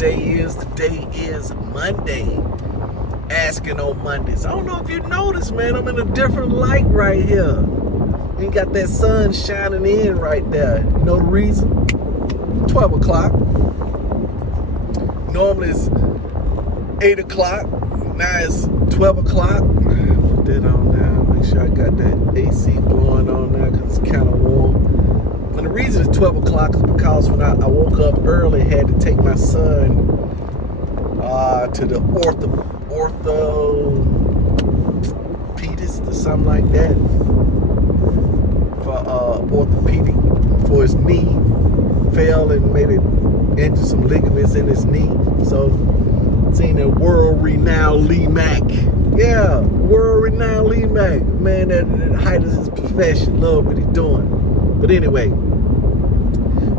day is. The day is Monday. Asking on Mondays. I don't know if you noticed, man. I'm in a different light right here. You got that sun shining in right there. You know the reason? 12 o'clock. Normally it's 8 o'clock. Now it's 12 o'clock. Put that on now. Make sure I got that AC blowing on there because it's kind of warm. And the reason it's 12 o'clock is because when I woke up early, had to take my son to the orthopedist or something like that for orthopedic for his knee. Fell and maybe injured some ligaments in his knee. So seen a world-renowned Lee Mack. Yeah, world-renowned Lee Mack. Man, that height of his profession. Love what he's doing. But anyway,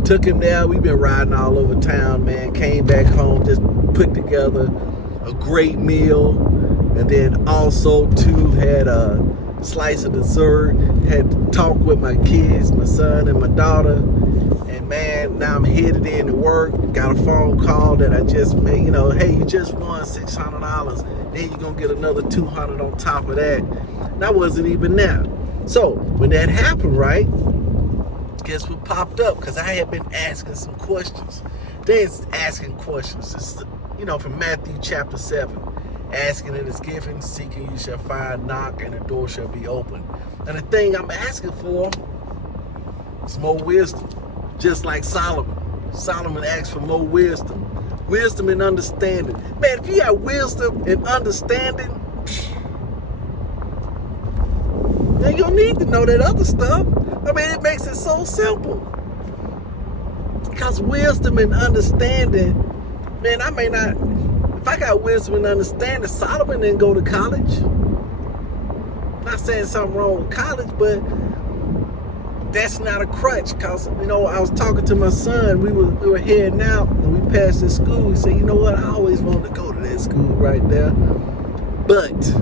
took him there. We've been riding all over town, man. Came back home, just put together a great meal. And then also, too, had a slice of dessert. Had to talk with my kids, my son and my daughter. And man, now I'm headed in to work. Got a phone call that I just made. You know, hey, you just won $600. Then you're going to get another $200 on top of that. And I wasn't even there. So when that happened, right? Guess what popped up? Because I had been asking some questions. There's asking questions. It's, you know, from Matthew chapter 7. Asking and is given, seeking you shall find, knock and the door shall be open. And the thing I'm asking for is more wisdom. Just like Solomon. Solomon asked for more wisdom. Wisdom and understanding. Man, if you got wisdom and understanding, then you don't need to know that other stuff. I mean, it makes it so simple. Because wisdom and understanding, man, I may not, if I got wisdom and understanding, Solomon didn't go to college. Not saying something wrong with college, but that's not a crutch. Because, you know, I was talking to my son, we were heading out, and we passed this school. He said, you know what, I always wanted to go to that school right there. But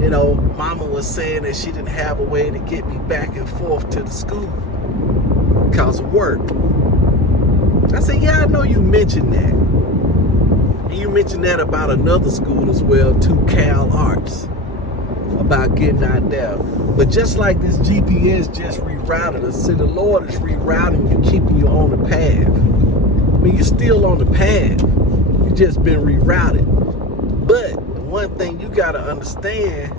you know, mama was saying that she didn't have a way to get me back and forth to the school because of work. I said, yeah, I know you mentioned that. And you mentioned that about another school as well, too, Cal Arts, about getting out there. But just like this GPS just rerouted us, see, the Lord is rerouting you, keeping you on the path. I mean, you're still on the path. You just been rerouted. But one thing you got to understand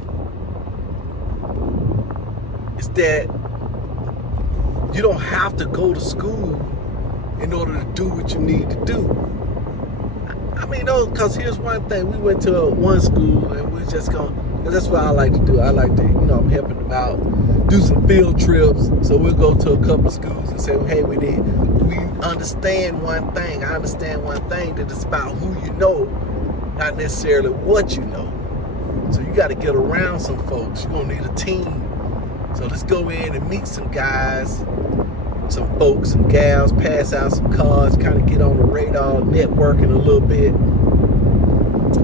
is that you don't have to go to school in order to do what you need to do. I mean, because here's one thing. We went to one school and we're just going, because that's what I like to do. I like to, you know, I'm helping them out, do some field trips. So we'll go to a couple of schools and say, hey, we understand one thing. I understand one thing, that it's about who you know, not necessarily what you know. So you got to get around some folks. You're going to need a team. So let's go in and meet some guys, some folks, some gals, pass out some cards, kind of get on the radar, networking a little bit.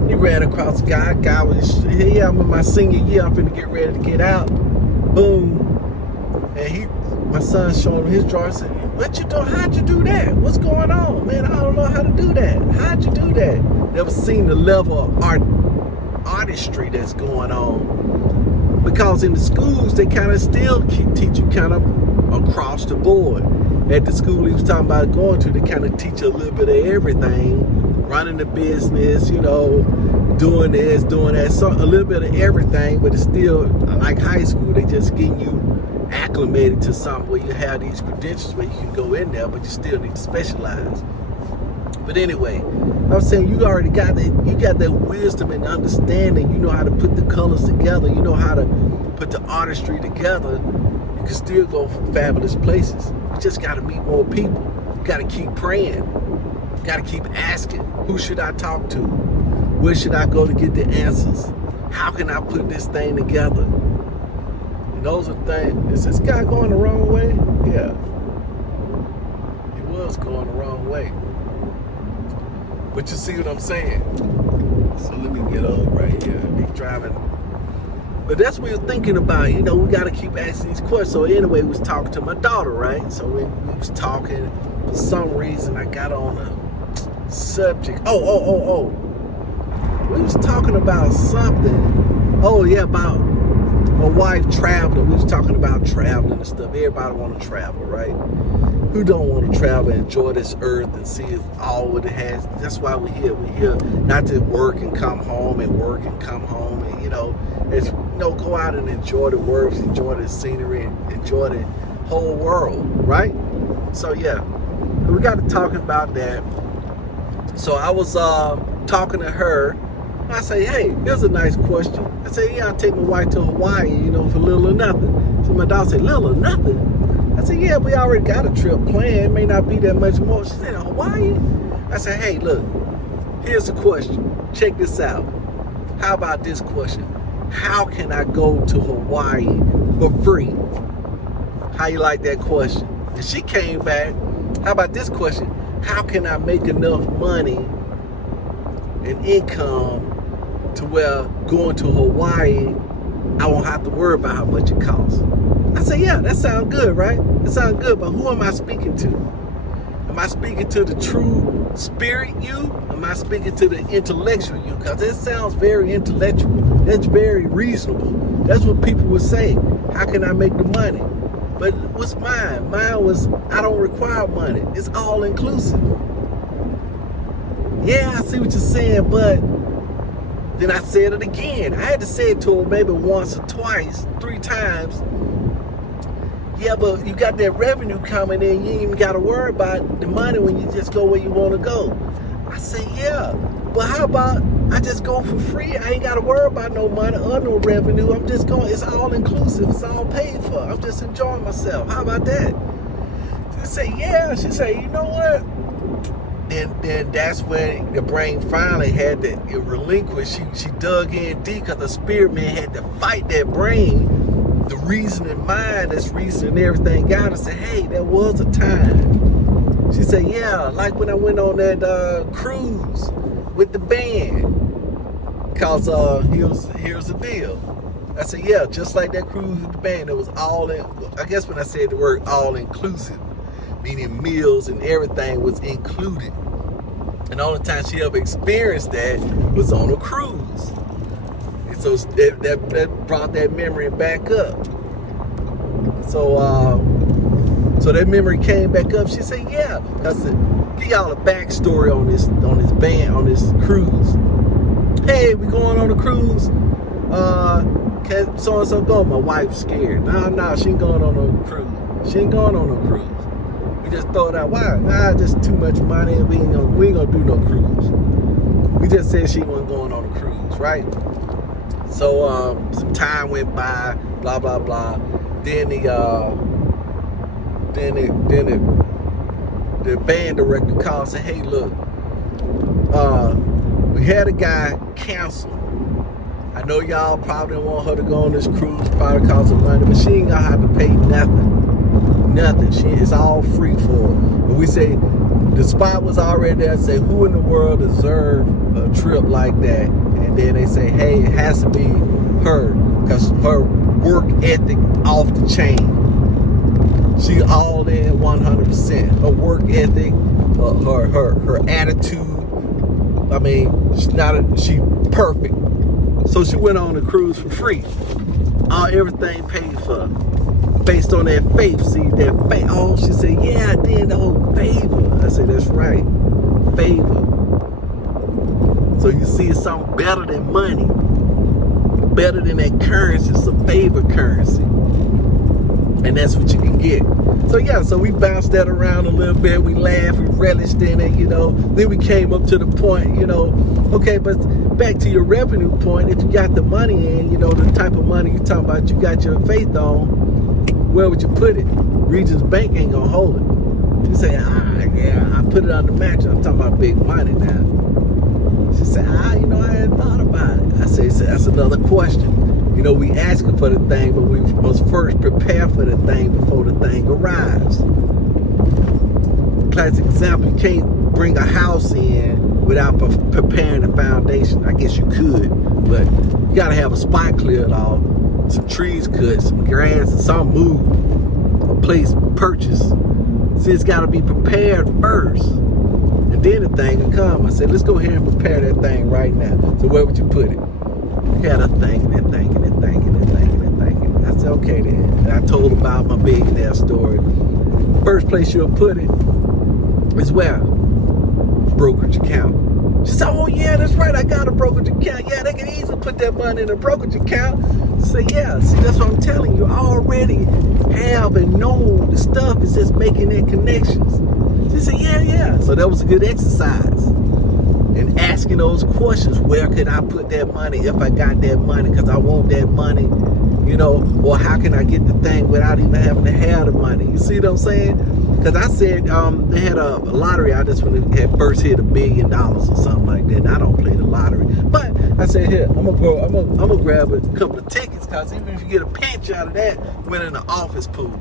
He ran across a guy. Guy was, hey, I'm in my senior year. I'm finna get ready to get out. Boom. And my son showed him his drawing. Said, what you doing? How'd you do that? What's going on? Man, I don't know how to do that. How'd you do that? Never seen the level of artistry that's going on. Because in the schools, they kind of still teach you kind of across the board. At the school he was talking about going to, they kind of teach you a little bit of everything. Running the business, you know, doing this, doing that. So a little bit of everything, but it's still like high school. They just getting you acclimated to something where you have these credentials where you can go in there, but you still need to specialize. But anyway, I'm saying you already got that. You got that wisdom and understanding. You know how to put the colors together. You know how to put the artistry together. You can still go for fabulous places. You just got to meet more people. You got to keep praying. You got to keep asking. Who should I talk to? Where should I go to get the answers? How can I put this thing together? And those are things. Is this guy going the wrong way? Yeah. He was going the wrong way. But you see what I'm saying? So let me get up right here. Be driving. But that's what you're thinking about. You know, we got to keep asking these questions. So anyway, we was talking to my daughter, right? So we was talking. For some reason, I got on subject. Oh. We was talking about something. Oh yeah, about my wife traveling. We was talking about traveling and stuff. Everybody want to travel, right? Who don't want to travel and enjoy this earth and see all what it has? That's why we're here. We're here not to work and come home and work and come home and go out and enjoy the world, enjoy the scenery, and enjoy the whole world, right? So yeah, we got to talking about that. So I was talking to her. I say, hey, here's a nice question. I say, yeah, I'll take my wife to Hawaii, for little or nothing. So my daughter said, little or nothing? I said, yeah, we already got a trip planned. It may not be that much more. She said, Hawaii? I said, hey, look, here's the question. Check this out. How about this question? How can I go to Hawaii for free? How you like that question? And she came back, how about this question? How can I make enough money and income to where going to Hawaii, I won't have to worry about how much it costs? I said, yeah, that sounds good, right? It sounds good, but who am I speaking to? Am I speaking to the true spirit you? Am I speaking to the intellectual you? Because it sounds very intellectual. That's very reasonable. That's what people would say. How can I make the money? But what's mine? Mine was, I don't require money. It's all inclusive. Yeah, I see what you're saying, but then I said it again. I had to say it to her maybe once or twice, 3 times. Yeah, but you got that revenue coming in. You ain't even got to worry about the money when you just go where you want to go. I say, yeah, but how about I just go for free? I ain't got to worry about no money or no revenue. I'm just going, it's all inclusive. It's all paid for. I'm just enjoying myself. How about that? She say, yeah. She say, you know what? Then that's when the brain finally had to relinquish. She dug in deep because the spirit man had to fight that brain. The reasoning mind that's reasoning everything out and say, hey, there was a time. She said, yeah, like when I went on that cruise with the band. Because here's the deal. I said, yeah, just like that cruise with the band, it was all in, I guess when I said the word all inclusive, meaning meals and everything was included. And the only time she ever experienced that was on a cruise. And so that brought that memory back up. So that memory came back up. She said, yeah, because give y'all a backstory on this band, on this cruise. Hey, we going on a cruise. Can so-and-so go? My wife's scared. No, she ain't going on no cruise. She ain't going on no cruise. We just throw it out. Why? Nah, just too much money. We ain't gonna do no cruise. We just said she wasn't going on a cruise, right? So some time went by, blah blah blah. Then the band director called and said, hey, look, we had a guy cancel. I know y'all probably don't want her to go on this cruise, probably cost her money, but she ain't gonna have to pay nothing. It's all free for her. And we say the spot was already there. Say, who in the world deserve a trip like that? And then they say, hey, it has to be her, because her work ethic off the chain. She all in 100%. Her work ethic, her attitude. I mean, she perfect. So she went on the cruise for free. Everything paid for, based on that faith. See, that faith. Oh, she said, yeah, I did the whole favor. I said, that's right, favor. So you see, it's something better than money, better than that currency. It's a favor currency, and that's what you can get. So yeah, so we bounced that around a little bit. We laughed, we relished in it, Then we came up to the point, okay, but back to your revenue point. If you got the money in, the type of money you're talking about, you got your faith on, where would you put it? Regions Bank ain't gonna hold it. She say, yeah, I put it on the mattress. I'm talking about big money now. She said, I hadn't thought about it. I say, that's another question. We asking for the thing, but we must first prepare for the thing before the thing arrives. Classic example, you can't bring a house in without preparing the foundation. I guess you could, but you gotta have a spot cleared off, some trees cut, some grass, and some moved, a place purchased. See, it's gotta be prepared first. And then the thing would come. I said, let's go ahead and prepare that thing right now. So where would you put it? I had her thinking and thinking and thinking and thinking and thinking. I said, okay then. And I told her about my billionaire story. First place you'll put it is where? Brokerage account. She said, oh yeah, that's right, I got a brokerage account. Yeah, they can easily put that money in a brokerage account. Say, yeah, see, that's what I'm telling you. I already have and know the stuff. It's just making that connections. She said, yeah. So that was a good exercise. And asking those questions, where could I put that money if I got that money? Because I want that money, you know, or how can I get the thing without even having to have the money? You see what I'm saying? Because I said they had a lottery out this when it had first hit $1 billion or something like that. And I don't play the lottery, but I said, here, I'm gonna grab a couple of tickets, because even if you get a pinch out of that, you went in the office pool.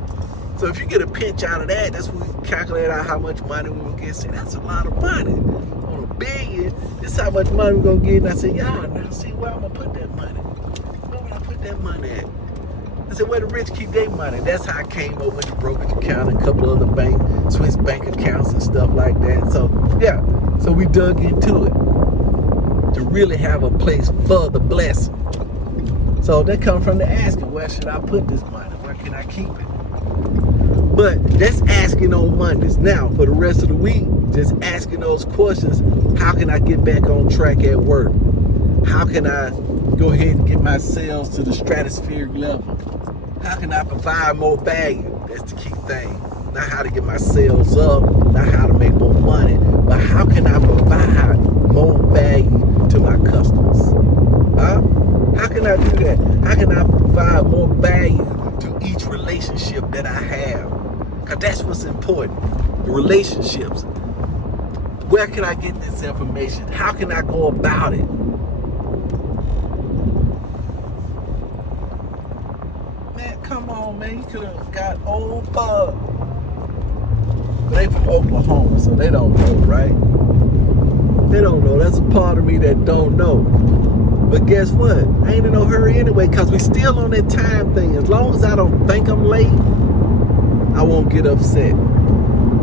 So if you get a pinch out of that, that's when we calculate out how much money we will get. See, that's a lot of money. On $1 billion, this is how much money we're gonna get. And I said, yeah, now see where I'm gonna put that money. Where would I put that money at? I said, where the rich keep their money. That's how I came up with the brokerage account and a couple other Swiss bank accounts and stuff like that. So yeah, so we dug into it to really have a place for the blessing. So that comes from the asking, where should I put this money? Where can I keep it? But that's asking on Mondays. Now, for the rest of the week, just asking those questions. How can I get back on track at work? How can I go ahead and get my sales to the stratospheric level? How can I provide more value? That's the key thing. Not how to get my sales up, not how to make more money, but how can I provide more value to my customers? Huh? How can I do that? How can I provide more value to each relationship that I have? Because that's what's important, the relationships. Where can I get this information? How can I go about it? Man, come on, man. You could have got old Bud. But they from Oklahoma, so they don't know, right? They don't know. That's a part of me that don't know. But guess what? I ain't in no hurry anyway, because we still on that time thing. As long as I don't think I'm late, I won't get upset.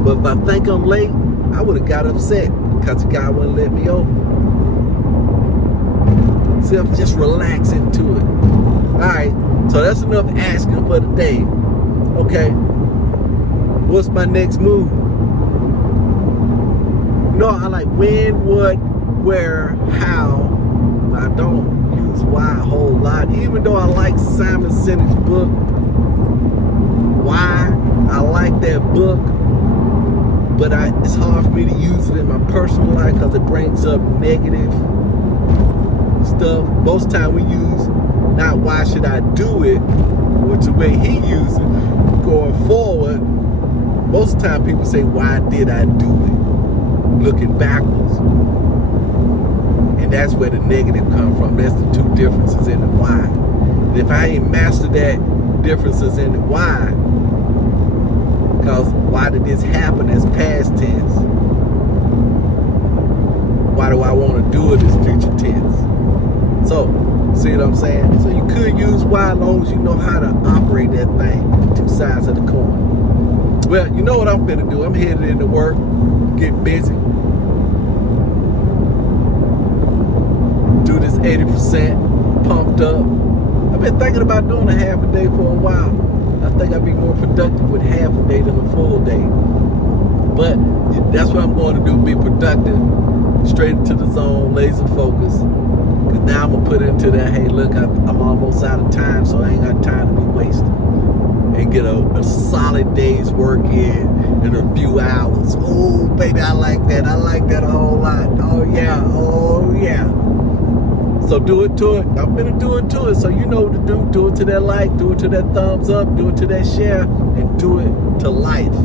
But if I think I'm late, I would have got upset because the guy wouldn't let me over. See, I'm just relaxing to it. Alright, so that's enough asking for the day. Okay, what's my next move? No, I like when, what, where, how. I don't use why a whole lot, even though I like Simon Sinek's book. Why? I like that book, but it's hard for me to use it in my personal life because it brings up negative stuff. Most time we use not why should I do it, which is the way he used it going forward. Most time people say why did I do it, looking backwards. And that's where the negative comes from. That's the two differences in the why. And if I ain't mastered that differences in the why, because why did this happen as past tense? Why do I want to do it as future tense? So, see what I'm saying? So you could use why as long as you know how to operate that thing. Two sides of the coin. Well, you know what I'm finna do. I'm headed into work, get busy. Do this 80% pumped up. I've been thinking about doing a half a day for a while. I think I'd be more productive with half a day than a full day. But that's what I'm going to do, be productive, straight into the zone, laser focus. Because now I'm going to put into that, hey, look, I'm almost out of time, so I ain't got time to be wasted. And get a solid day's work in a few hours. Oh, baby, I like that. I like that a whole lot. Oh, yeah. Oh, yeah. So do it to it. I'm gonna do it to it. So you know what to do. Do it to that like, do it to that thumbs up, do it to that share, and do it to life.